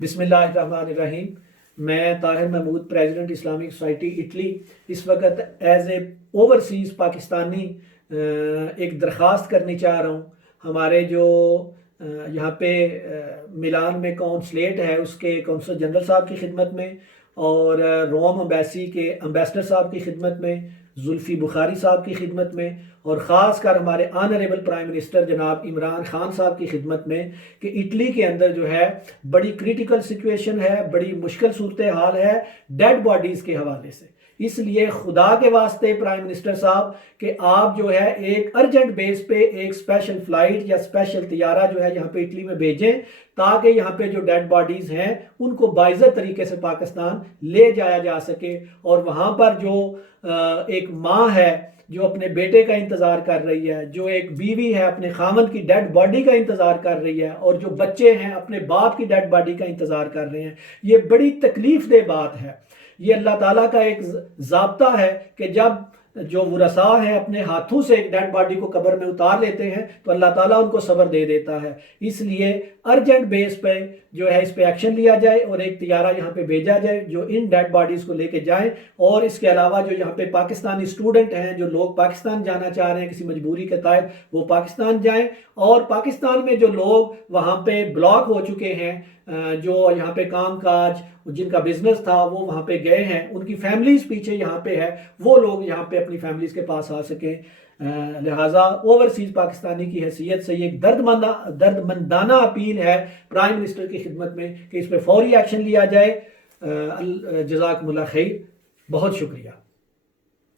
بسم اللہ الرحمن الرحیم۔ میں Tahir Mahmood, president Islamic Society Italy, اس وقت ایز اے اوورسیز پاکستانی ایک درخواست کرنی چاہ رہا ہوں۔ ہمارے جو یہاں پہ ملان میں کونسلیٹ ہے اس کے کونسل جنرل صاحب کی خدمت میں، اور روم امبیسی کے امبیسڈر صاحب کی خدمت میں، زلفی بخاری صاحب کی خدمت میں، اور خاص کر ہمارے آنریبل پرائم منسٹر جناب عمران خان صاحب کی خدمت میں کہ اٹلی کے اندر جو ہے بڑی کریٹیکل سچویشن ہے، بڑی مشکل صورتحال ہے ڈیڈ باڈیز کے حوالے سے۔ اس لیے خدا کے واسطے پرائم منسٹر صاحب کہ آپ جو ہے ایک ارجنٹ بیس پہ ایک اسپیشل فلائٹ یا اسپیشل طیارہ جو ہے یہاں پہ اٹلی میں بھیجیں، تاکہ یہاں پہ جو ڈیڈ باڈیز ہیں ان کو باعزت طریقے سے پاکستان لے جایا جا سکے، اور وہاں پر جو ایک ماں ہے جو اپنے بیٹے کا انتظار کر رہی ہے، جو ایک بیوی ہے اپنے خاوند کی ڈیڈ باڈی کا انتظار کر رہی ہے، اور جو بچے ہیں اپنے باپ کی ڈیڈ باڈی کا انتظار کر رہے ہیں، یہ بڑی تکلیف دہ بات ہے۔ یہ اللہ تعالیٰ کا ایک ضابطہ ہے کہ جب جو ورثاء ہیں اپنے ہاتھوں سے ایک ڈیڈ باڈی کو قبر میں اتار لیتے ہیں تو اللہ تعالیٰ ان کو صبر دے دیتا ہے۔ اس لیے ارجنٹ بیس پہ جو ہے اس پہ ایکشن لیا جائے اور ایک طیارہ یہاں پہ بھیجا جائے جو ان ڈیڈ باڈیز کو لے کے جائیں، اور اس کے علاوہ جو یہاں پہ پاکستانی اسٹوڈنٹ ہیں، جو لوگ پاکستان جانا چاہ رہے ہیں کسی مجبوری کے تحت، وہ پاکستان جائیں، اور پاکستان میں جو لوگ وہاں پہ بلاک ہو چکے ہیں، جو یہاں پہ کام کاج جن کا بزنس تھا وہ وہاں پہ گئے ہیں، ان کی فیملیز پیچھے یہاں پہ ہے، وہ لوگ یہاں پہ اپنی فیملیز کے پاس آ سکیں۔ لہٰذا اوورسیز پاکستانی کی حیثیت سے یہ ایک درد مندانہ اپیل ہے پرائم منسٹر کی خدمت میں کہ اس پہ فوری ایکشن لیا جائے۔ جزاکم اللہ خیر، بہت شکریہ۔